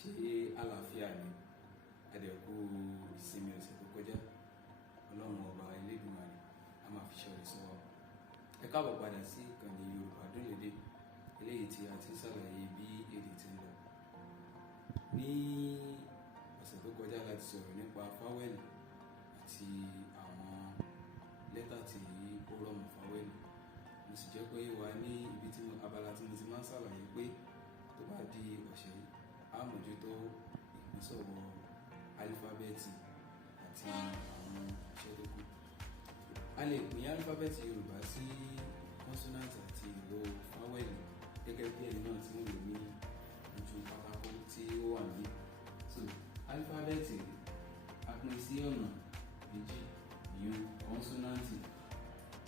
ṣe àlàáfíà ni ẹ̀dẹ̀kú ìsinmi ọ̀sẹ̀ tó kọjá. Ọlọ́run ọba Elédùmarè a máa fi ṣọ́ rẹ̀ sọ wa. Ẹ káàbọ̀ padà sí ìkànnì Yorùbá Dùn Lédè, eléyìí tí a ti ń ṣàlàyé bí èdè ti ń lọ. Ní ọ̀sẹ̀ tó kọjá láti sọ̀rọ̀ nípa fáwẹ́lì àti àwọn lẹ́tà tí ó rọ̀ mọ́ fáwẹ́lì. Mo sì jẹ́ pé wà ní ibi tí abala tí mo ti máa ń ṣàlàyé pé tó bá di ọ̀sẹ̀ yìí a mójútó ìpínsọ̀wọ́ álífábẹ́ẹ̀tì àti àwọn iṣẹ́ tó kù. A lè pín álífábẹ́ẹ̀tì Yorùbá sí kọ́nsọ́náǹtì àti ìlò fáwẹ́lì gẹ́gẹ́ bí ẹni náà tí ń lò ní ojú pátákó tí ó wà ní. So álífábẹ́ẹ̀tì a pín sí ọ̀nà méjì, ìyún kọ́nsọ́náǹtì.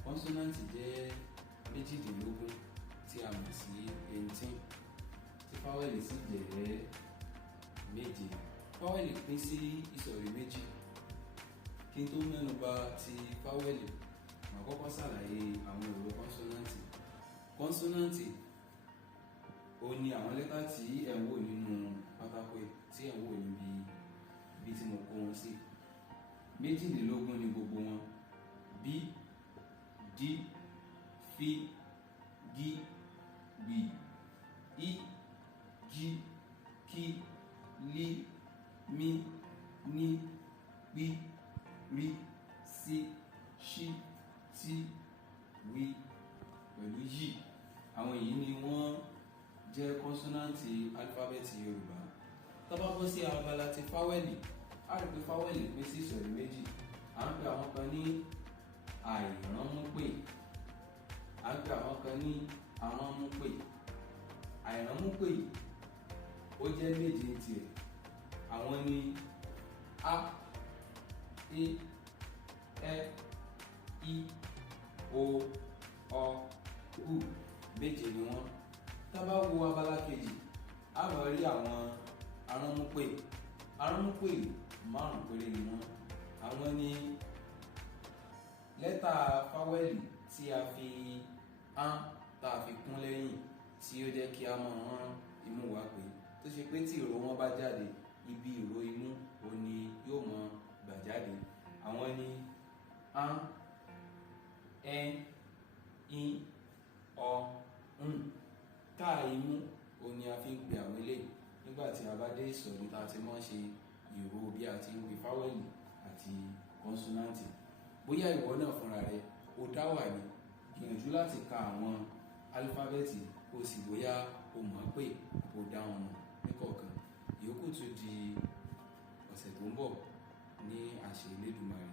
Kọ́nsọ́náǹtì jẹ́ méjìdínlógún tí a mọ̀ sí 18, tí fáwẹ́lì sì jẹ́ méje. Fáwẹ́lì pín sí ìsọ̀rí méjì. Kí n tó mẹ́nu bà ti fáwẹ́lì, màá kọ́kọ́ ṣàlàyé àwọn ìró kọ́nsọ́náǹtì. Kọ́nsọ́náǹtì ó ní àwọn lẹ́tà tí ẹ̀ ń wò nínú pátákó tí ẹ̀ ń wò níbi tí mo kó wọn sí. Méjìdínlógún ni gbogbo wọn: B, D, F, G, B, I, J, K, L, M, N, P, R, C, Ṣ, T, W pẹ̀lú Y. Àwọn èyí ni wọ́n jẹ́ kọ́nsọ́náǹtì álífábẹ́ẹ̀tì Yorùbá. Tá bá bọ́ sí abala ti fáwẹ́lì, a rí pé fáwẹ́lì pín sí ìsọ̀rí méjì. À ń pè àwọn kan ní àìránmúpè, à ń pè àwọn kan ní aránmúpè. Àìránmúpè ó jẹ́ méje tiẹ̀. Àwọn ni A, E, I, O, Ọ, U. Méje ni wọ́n. Tá bá wo abala kejì, a máa rí àwọn aránmúpè. Aránmúpè 5 péré ni wọ́n. Àwọn ni lẹ́tà fáwẹ́lì tí a fi án tá a fi kún lẹ́yìn, tí ó jẹ́ kí a máa rán imú wa pé, tó ṣe pé tí ìró wọn bá jáde, ibi ìró imú òun ni yóò máa gbà jáde. Àwọn ni án, ẹ, í, ọ, ń. Káà imú òun ni a fi ń pe àwọn eléyìí nígbà tí a bá dé ìsọ̀rí tá a ti máa ń ṣe ìró bí a ti ń pe fáwẹ́lì àti kọ́nsọ́náǹtì. Bóyá ìwọ náà fúnra rẹ o dá wà ní, gbìyànjú láti ka àwọn álífábẹ́ẹ̀tì kó sì bóyá o mọ̀ pé o dá wọn mọ̀ níkọ̀ọ̀kan. Ìyókù tún di ọ̀sẹ̀ tó ń bọ̀ ní àṣẹ Elédùmarè.